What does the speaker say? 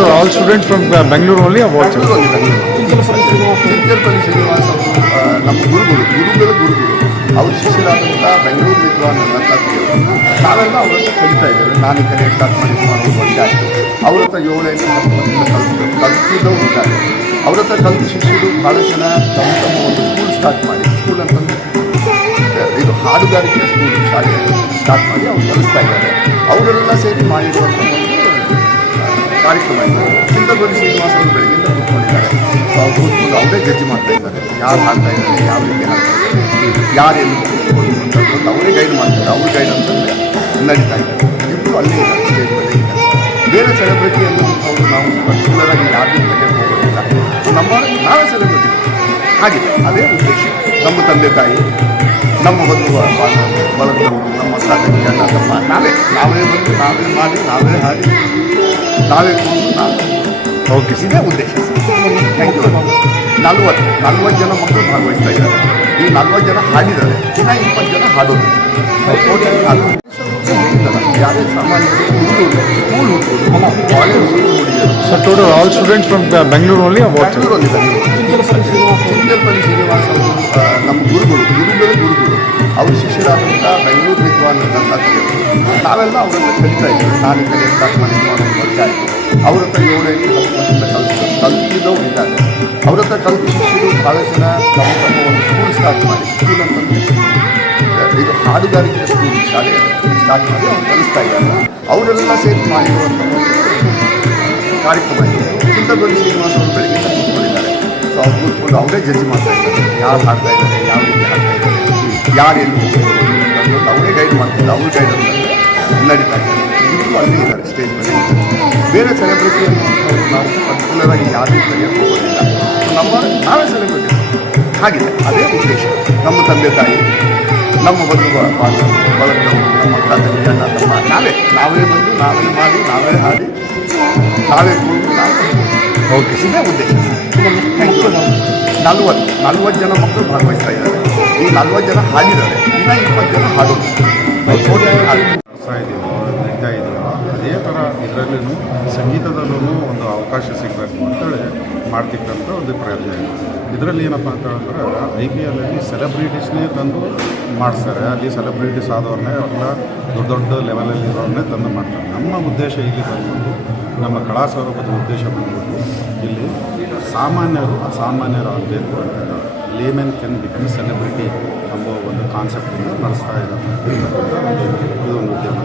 total all students from Bangalore only or what? ಚಿಂಚಲಪಲ್ಲಿ Srinivas ಅವರು ನಮ್ಮ ಗುರುಗಳು ಅವ್ರ ಶಿಷ್ಯರಾದಂಥ ಬೆಂಗಳೂರು ವಿದ್ವಾನ್ ದತ್ತಾತ್ರೇಯವರು ನಾವೆಲ್ಲ ಅವ್ರ ಹತ್ರ ಕಲಿತಾ ಇದ್ದೇವೆ. ನಾನು ಈ ಕಡೆ ಸ್ಟಾರ್ಟ್ ಮಾಡಿ ಸುಮಾರು 1 ವರ್ಷ ಆಯಿತು. ಅವ್ರ ಹತ್ರ 7-8 ವರ್ಷದಿಂದ ಕಲಿತಿದ್ದವರು ಇದ್ದಾರೆ. ಅವ್ರ ಹತ್ರ ಕಲಿತ ಶಿಷ್ಯರು ಭಾಳ ಜನ ತಮ್ಮ ಒಂದು ಸ್ಕೂಲ್ ಸ್ಟಾರ್ಟ್ ಮಾಡಿ, ಸ್ಕೂಲ್ ಅಂತಂದು ಇದು ಹಾಡುಗಾರಿಕೆ ಸ್ಕೂಲ್ ಶಾಲೆ ಸ್ಟಾರ್ಟ್ ಮಾಡಿ ಅವ್ರು ಕಲಿಸ್ತಾ ಇದ್ದಾರೆ. ಅವರೆಲ್ಲ ಸೇರಿ ಮಾಡಿರುವಂಥ ಒಂದು ಕಾರ್ಯಕ್ರಮ ಇದು. ಚಿಂತಲಪಲ್ಲಿ ಶ್ರೀನಿವಾಸ್ ಅವರು ಬೆಳಗ್ಗಿಂದ ಕೂತ್ಕೊಂಡಿದ್ದಾರೆ. ಸೊ ಅವ್ರು ಕೂತ್ಕೊಂಡು ಅವರೇ ಜಡ್ಜ್ ಮಾಡ್ತಾ ಇದ್ದಾರೆ, ಯಾರು ಹಾಡ್ತಾ ಇದ್ದಾರೆ, ಯಾವ ರೀತಿ ಹಾಡ್ತಾ ಇದ್ದಾರೆ, ಯಾರು ಎಲ್ಲಿ ಅಂತ ಅವರೇ ಗೈಡ್ ಮಾಡ್ತಾರೆ. ಅವ್ರ ಗೈಡ್ ಅಂತಂದರೆ ನಡೀತಾ ಇದ್ದಾರೆ. ಇಬ್ಬರು ಅಲ್ಲೇ ಇದ್ದಾರೆ, ಸ್ಟೇಜ್ ಮೇಲೆ ಇದ್ದಾರೆ. ಬೇರೆ ಸೆಲೆಬ್ರಿಟಿ ಅನ್ನೋದು ನಾವು ಪರ್ಟಿಕ್ಯುಲರಾಗಿ ಯಾರಿಗೂ ತೆಗೆದು ಹೋಗೋದಿಲ್ಲ. ನಾವೇ ಸೆಲೆಬ್ರಿಟಿ ಆಗಿದೆ. ಅದೇ ಉದ್ದೇಶ. ನಮ್ಮ ತಂದೆ ತಾಯಿ, ನಮ್ಮ ಬಂಧು ಬಳಗದವರು, ನಮ್ಮ ತಂದೆ ಅಣ್ಣ ತಮ್ಮ, ನಾವೇ ಬಂದು ನಾವೇ ಮಾಡಿ, ನಾವೇ ಹಾಡಿ, ನಾವೇ ಕೂತು, ನಾವೇ ಓಕೆ, ಇದೇ ಉದ್ದೇಶ. Thank you. 40 ಜನ ಮಕ್ಕಳು ಭಾಗವಹಿಸ್ತಾ ಇದ್ದಾರೆ. ಈ 40 ಜನ ಹಾಡಿದ್ದಾರೆ, ಇನ್ನು 20 ಜನ ಹಾಡೋದು. ಯಾರೇ ಸಾಮಾನ್ಯರು ಸ್ಕೂಲ್ ಹುಡುಗರು, ಕಾಲೇಜ್ ಹುಡುಗರು. So total all students from Bangalore only or what? ಚಿಂಚಲಪಲ್ಲಿ Srinivas ಅವರು ನಮ್ಮ ಗುರುಗಳು ಅವ್ರ ಶಿಷ್ಯರಾದಂಥ ಬೆಂಗಳೂರು ವಿದ್ವಾನ್ ದತ್ತಾತ್ರೇಯವರು ನಾವೆಲ್ಲ ಅವ್ರ ಹತ್ರ ಕಲಿತಾ ಇದ್ದೇವೆ. ನಾನು ಈ ಕಡೆ ಸ್ಟಾರ್ಟ್ ಮಾಡಿ ಸುಮಾರು 1 ವರ್ಷ ಆಯಿತು. ಅವ್ರ ಹತ್ರ 7-8 ವರ್ಷದಿಂದ ಕಲಿತಿದ್ದವರು ಇದ್ದಾರೆ. ಅವ್ರ ಹತ್ರ ಕಲಿತ ಶಿಷ್ಯರು ಭಾಳ ಜನ ತಮ್ಮ ಒಂದು ಸ್ಕೂಲ್ ಸ್ಟಾರ್ಟ್ ಮಾಡಿ, ಸ್ಕೂಲ್ ಅಂತಂದರೆ ಇದು ಹಾಡುಗಾರಿಕೆ ಸ್ಕೂಲ್ ಶಾಲೆ ಸ್ಟಾರ್ಟ್ ಮಾಡಿ ಅವ್ರು ಕಲಿಸ್ತಾ ಇದ್ದಾರೆ. ಅವರೆಲ್ಲ ಸೇರಿ ಮಾಡಿರುವಂಥ ಒಂದು ಕಾರ್ಯಕ್ರಮ ಇದು. ಚಿಂತಲಪಲ್ಲಿ ಶ್ರೀನಿವಾಸ್ ಅವರು ಬೆಳಗ್ಗಿಂದ ಕೂತ್ಕೊಂಡಿದ್ದಾರೆ. ಸೊ ಅವ್ರು ಕೂತ್ಕೊಂಡು ಅವರೇ ಜಡ್ಜ್ ಮಾಡ್ತಾ ಇದ್ದಾರೆ, ಯಾರು ಹಾಡ್ತಾ ಇದ್ದಾರೆ, ಯಾವ ರೀತಿ ಹಾಡ್ತಾ ಇದ್ದಾರೆ, ಯಾರು ಎಲ್ಲಿ ಹೋಗ್ಬೋದು ಅಂತ ಅವರೇ ಗೈಡ್ ಮಾಡ್ತಿದ್ದಾರೆ. ಅವ್ರ ಗೈಡ್ ಅಂತಂದರೆ ನಡೀತಾ ಇದ್ದಾರೆ. ಇಬ್ಬರು ಅಲ್ಲೇ ಇದ್ದಾರೆ, ಸ್ಟೇಜ್ ಮೇಲೆ ಇದ್ದಾರೆ. ಬೇರೆ ಸೆಲೆಬ್ರಿಟಿ ಅನ್ನೋದು ನಾವು ಪರ್ಟಿಕ್ಯುಲರಾಗಿ ಯಾರಿಗೂ ತೆಗೆದು ಹೋಗೋದಿಲ್ಲ. ಸೊ ನಾವೇ ಸೆಲೆಬ್ರಿಟಿ ಆಗಿದೆ. ಅದೇ ಉದ್ದೇಶ. ನಮ್ಮ ತಂದೆ ತಾಯಿ, ನಮ್ಮ ಬಂಧು ಬಳಗದವರು, ನಮ್ಮ ತಂದೆ ಅಣ್ಣ ತಮ್ಮ, ನಾವೇ ಬಂದು ನಾವೇ ಮಾಡಿ, ನಾವೇ ಹಾಡಿ, ನಾವೇ ಕೂತು, ನಾವೇ ಓಕೆ, ಇದೇ ಉದ್ದೇಶ. Thank you. 40 ಜನ ಮಕ್ಕಳು ಭಾಗವಹಿಸ್ತಾ ಇದ್ದಾರೆ. ಈ 40 ಜನ ಹಾಡಿದ್ದಾರೆ, ಇನ್ನು 20 ಜನ ಹಾಡೋದು. ನಡ್ತಾ ಇದೆಯೋ ಅದೇ ಥರ ಇದರಲ್ಲೂ ಸಂಗೀತದಲ್ಲೂ ಒಂದು ಅವಕಾಶ ಸಿಗಬೇಕು ಅಂತೇಳಿ ಮಾಡ್ತಿಕ್ಕಂಥ ಒಂದು ಪ್ರಯತ್ನ ಇದೆ. ಇದರಲ್ಲಿ ಏನಪ್ಪ ಅಂತ ಹೇಳಿದ್ರೆ IPL ಸೆಲೆಬ್ರಿಟೀಸ್ನೇ ತಂದು ಮಾಡಿಸ್ತಾರೆ. ಅಲ್ಲಿ ಸೆಲೆಬ್ರಿಟೀಸ್ ಆದವ್ರನ್ನೇ ಅವ್ರನ್ನ ದೊಡ್ಡ ಲೆವೆಲಲ್ಲಿ ಇರೋರನ್ನೇ ತಂದು ಮಾಡ್ತಾರೆ. ನಮ್ಮ ಉದ್ದೇಶ ಇಲ್ಲಿ ಬಂದ್ಬಿಟ್ಟು, ನಮ್ಮ ಕಲಾ ಸ್ವರೂಪದ ಉದ್ದೇಶ ಬಂದ್ಬಿಟ್ಟು ಇಲ್ಲಿ ಸಾಮಾನ್ಯರಾಗಬೇಕು ಅಂತ ಲೇಮೆನ್ ಕೆನ್ ಬಿಕಮ್ ಸೆಲೆಬ್ರಿಟಿ ಎಂಬ ಒಂದು ಕಾನ್ಸೆಪ್ಟನ್ನು ನಡೆಸ್ತಾ ಇದ್ದಾರೆ. ಇದೊಂದು ಉದ್ಯಮ.